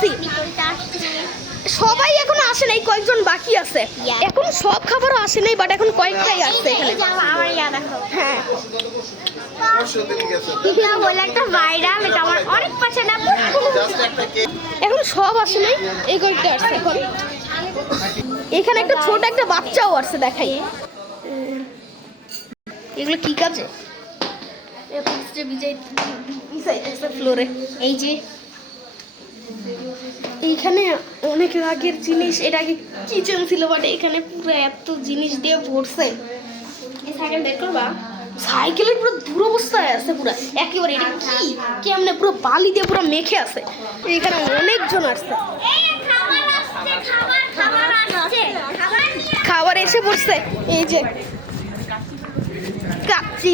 আসছি, সবাই এখনো আসে নাই, কয়েকজন বাকি আছে। এখন সব খাবারও আসে নাই, বাট এখন কয়েকটাই আসছে এখানে। হ্যাঁ, এখন সব আসে নাই, এই কয়েকটা আসছে এখন। এখানে একটা ছোট একটা বাচ্চাও আসছে, দেখাই এগুলো কি কাজে ফ্লোরে। এই যে এইখানে অনেক আগের জিনিস, এটা আগে কিচেন ছিল, বাট এখানে পুরো এত জিনিস দিয়ে ভরছে। এই সাইকেল বের করবা, সাইকেলের পুরো দুরবস্থায় আছে পুরো একেবারে। এটা কি কেমনে পুরো বালি দিয়ে পুরো মেখে আছে। এখানে অনেকজন আসছে, খাবার এসে পড়ছে। এই যে কাচ্চি,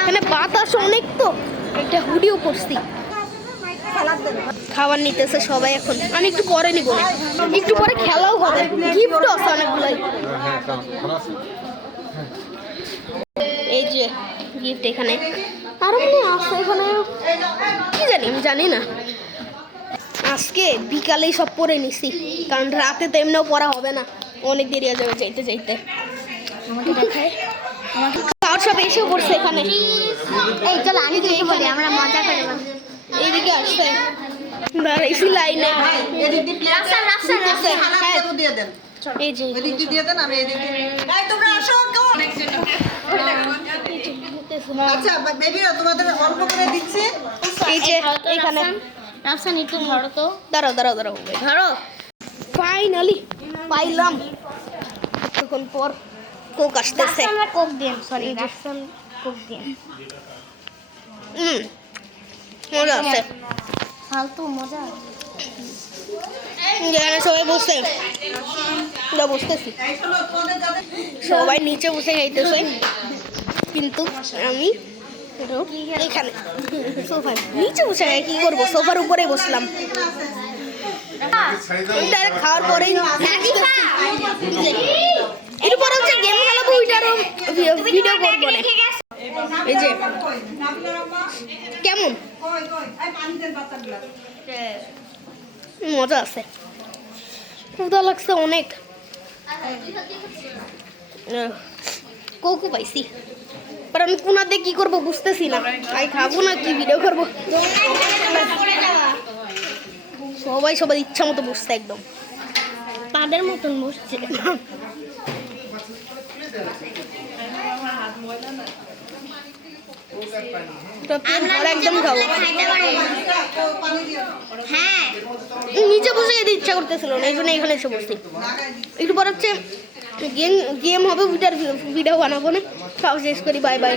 এখানে বাতাস অনেক, তো একটা হুডিও পরছি। খাবার নিতেছে সবাই এখন, আমি একটু পরে নিব, একটু পরে খেলাও হবে, গিফটও আছে অনেকগুলাই। এই যে গিফট এখানে আরো মনে আছে, এখানে কি জানি, আমি জানি না। আজকে বিকালেই সব পরে নিছি, কারণ রাতে তো এমনিও পড়া হবে না, অনেক দেরি হয়ে যাবে যাইতে যাইতে। আমাকে দেখায় খাওয়ার সব এসেও পড়ছে এখানে। এই চল আমি দিকে বলি, আমরা মজা করে এইদিকে আসছে দাঁড়াইছি লাইনে। এই যে এদিকে দিয়ে দেন, আমি এদিকে। এই তোমরা আসো, আচ্ছা বেবিরা তোমাদের অল্প করে দিচ্ছি। এই যে এখানে রাফসান একটু ধরো তো, দাঁড়াও দাঁড়াও দাঁড়াও, ধরো। ফাইনালি পাইলাম, তখন পর কোক আসতেছে। কোক দেন, সরি রাফসান কোক দেন। মজা আছে, ফালতু মজা। যেখানে সবাই বসে, পুরো বসতেছি, সবাই নিচে বসে খাইতেছে, কিন্তু আমি এখানে সোফায় নিচে বসে কি করবো, সোফার উপরে বসলাম। খাওয়ার পরেই এরপরে হচ্ছে গেম খেলাবো, ওইটারও ভিডিও করবো না। এই যে কেমন মজা আছে, মজা লাগছে অনেক। কোকো পাইছি, বাট আমি কোনা দিয়ে কি করবো বুঝতেছি না, আমি খাবো না কি ভিডিও করবো। সবাই সবার ইচ্ছা মতো বসছে, একদম তাদের মতন বসছে। একদম খাবো, নিচে বসে যেতে ইচ্ছা করতেছিল না, এই জন্য এখানে এসে বসছি। একটু পর হচ্ছে গেম হবে, ভিডিও বানাবো না, খাওয়া শেষ করি, বাই বাই।